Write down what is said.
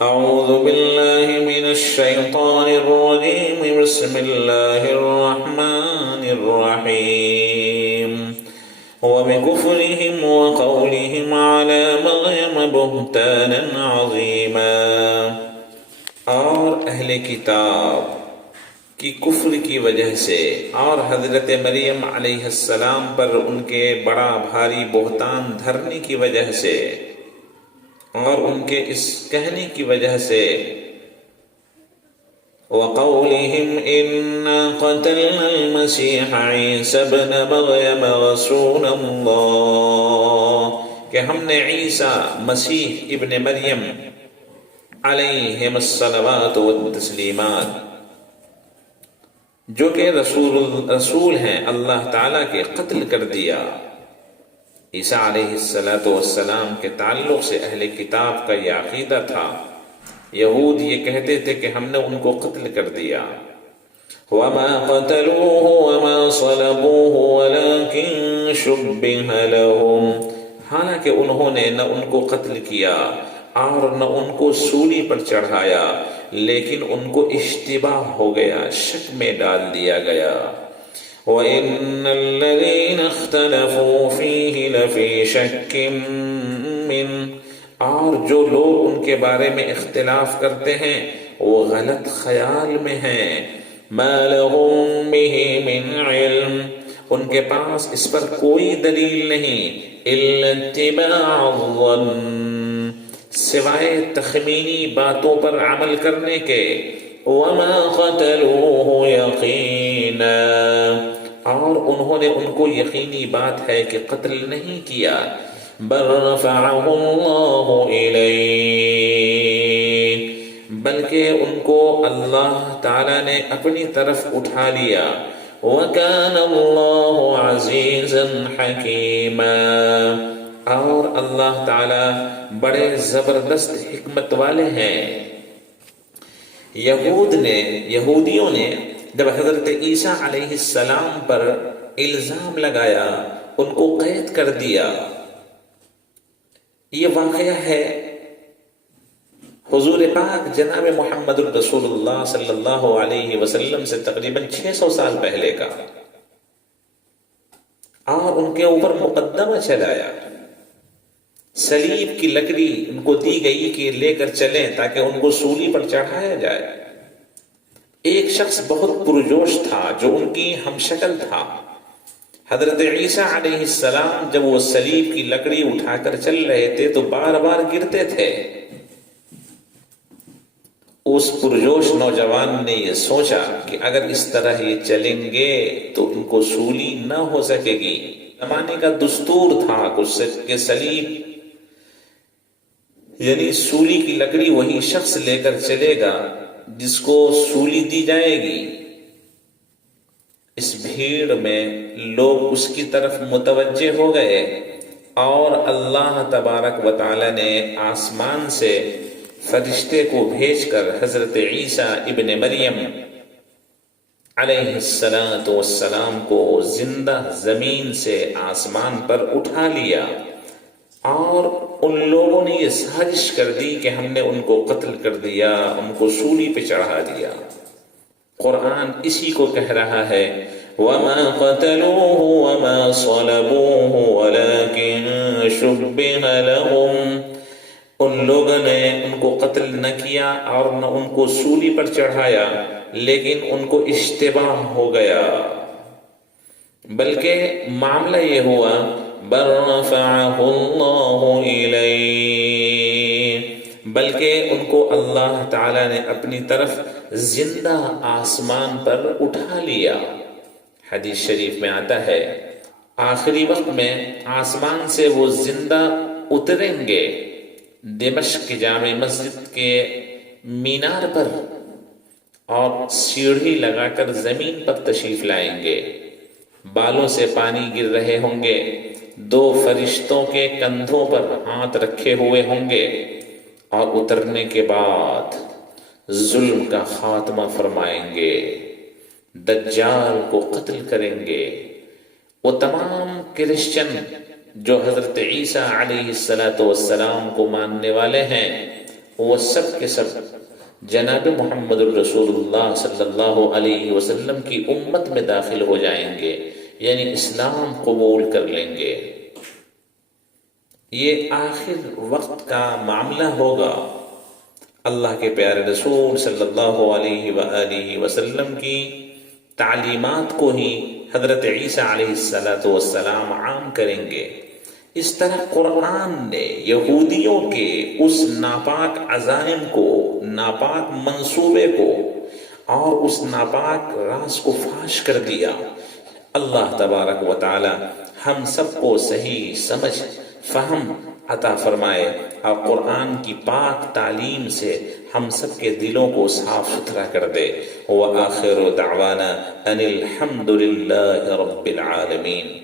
أعوذ بالله من الشيطان الرجيم. بسم الله الرحمن الرحيم. وبكفرهم وقولهم على مريم بهتانا عظيما. اور اہل کتاب کی کفر کی وجہ سے اور حضرت مریم علیہ السلام پر ان کے بڑا بھاری بہتان دھرنے کی وجہ سے اور ان کے اس کہنے کی وجہ سے وَقَوْلِهِمْ إِنَّا قَتَلْنَا الْمَسِيحَ عِيسَى ابْنَ مَرْيَمَ رَسُولَ اللَّهِ کہ ہم نے عیسیٰ مسیح ابن مریم علیہم الصلوات والتسلیمات جو کہ رسول ہیں اللہ تعالیٰ کے قتل کر دیا. عیسیٰ علیہ السلام کے تعلق سے اہل کتاب کا یہ عقیدہ تھا. یہود یہ کہتے تھے کہ ہم نے ان کو قتل کر دیا. وَمَا قَتَلُوهُ وَمَا صَلَبُوهُ وَلَكِنْ شُبِّهَ لَهُمْ حالانکہ انہوں نے نہ ان کو قتل کیا اور نہ ان کو سولی پر چڑھایا، لیکن ان کو اشتباہ ہو گیا، شک میں ڈال دیا گیا. وَإِنَّ الَّذِينَ اخْتَلَفُوا فِيهِ لَفِي شَكٍّ مِّنْهُ اور جو لوگ ان کے بارے میں اختلاف کرتے ہیں وہ غلط خیال میں ہیں. مَا لَهُم بِهِ مِنْ عِلْمٍ ان کے پاس اس پر کوئی دلیل نہیں، إِلَّا اتِّبَاعَ الظَّنِّ سوائے تخمینی باتوں پر عمل کرنے کے. وَمَا قَتَلُوهُ يَقِينًا اور انہوں نے ان کو یقینی بات ہے کہ قتل نہیں کیا. بَلْ رَفَعَهُ اللَّهُ إِلَيْهِ بلکہ ان کو اللہ تعالیٰ نے اپنی طرف اٹھا لیا. وَكَانَ اللَّهُ عَزِيزًا حَكِيمًا اور اللہ تعالیٰ بڑے زبردست حکمت والے ہیں. یہودیوں نے جب حضرت عیسیٰ علیہ السلام پر الزام لگایا، ان کو قید کر دیا. یہ واقعہ ہے حضور پاک جناب محمد الرسول اللہ صلی اللہ علیہ وسلم سے تقریباً 600 سال پہلے کا، اور ان کے اوپر مقدمہ چلایا. صلیب کی لکڑی ان کو دی گئی کہ لے کر چلیں تاکہ ان کو سولی پر چڑھایا جائے. ایک شخص بہت پرجوش تھا جو ان کی ہم شکل تھا. حضرت عیسیٰ علیہ السلام جب وہ صلیب کی لکڑی اٹھا کر چل رہے تھے تو بار بار گرتے تھے. اس پرجوش نوجوان نے یہ سوچا کہ اگر اس طرح یہ چلیں گے تو ان کو سولی نہ ہو سکے گی. زمانے کا دستور تھا کہ صلیب یعنی سولی کی لکڑی وہی شخص لے کر چلے گا جس کو سولی دی جائے گی. اس بھیڑ میں لوگ اس کی طرف متوجہ ہو گئے اور اللہ تبارک و تعالی نے آسمان سے فرشتے کو بھیج کر حضرت عیسیٰ ابن مریم علیہ السلام کو زندہ زمین سے آسمان پر اٹھا لیا. اور ان لوگوں نے یہ سازش کر دی کہ ہم نے ان کو قتل کر دیا، ان کو سولی پہ چڑھا دیا. قرآن اسی کو کہہ رہا ہے وَمَا قَتَلُوهُ وَمَا صَلَبُوهُ وَلَكِنْ شُبِّهَ لَهُمْ ان لوگوں نے ان کو قتل نہ کیا اور نہ ان کو سولی پر چڑھایا، لیکن ان کو اشتباہ ہو گیا. بلکہ معاملہ یہ ہوا بَلْ رَفَعَهُ اللَّهُ إِلَيْهِ بلکہ ان کو اللہ تعالیٰ نے اپنی طرف زندہ آسمان پر اٹھا لیا. حدیث شریف میں آتا ہے آخری وقت میں آسمان سے وہ زندہ اتریں گے، دمشق کی جامع مسجد کے مینار پر، اور سیڑھی لگا کر زمین پر تشریف لائیں گے. بالوں سے پانی گر رہے ہوں گے، 2 فرشتوں کے کندھوں پر ہاتھ رکھے ہوئے ہوں گے، اور اترنے کے بعد ظلم کا خاتمہ فرمائیں گے، دجال کو قتل کریں گے. وہ تمام کرسچن جو حضرت عیسیٰ علیہ السلام کو ماننے والے ہیں وہ سب کے سب جناب محمد الرسول اللہ صلی اللہ علیہ وسلم کی امت میں داخل ہو جائیں گے، یعنی اسلام قبول کر لیں گے۔ یہ آخر وقت کا معاملہ ہوگا۔ اللہ کے پیارے رسول صلی اللہ علیہ وآلہ وسلم کی تعلیمات کو ہی حضرت عیسیٰ علیہ السلام عام کریں گے۔ اس طرح قرآن نے یہودیوں کے اس ناپاک عزائم کو، ناپاک منصوبے کو اور اس ناپاک راز کو فاش کر دیا۔ اللہ تبارک و تعالی ہم سب کو صحیح سمجھ، فہم عطا فرمائے اور قرآن کی پاک تعلیم سے ہم سب کے دلوں کو صاف ستھرا کر دے۔ وآخر دعوانا ان الحمد للہ رب العالمین۔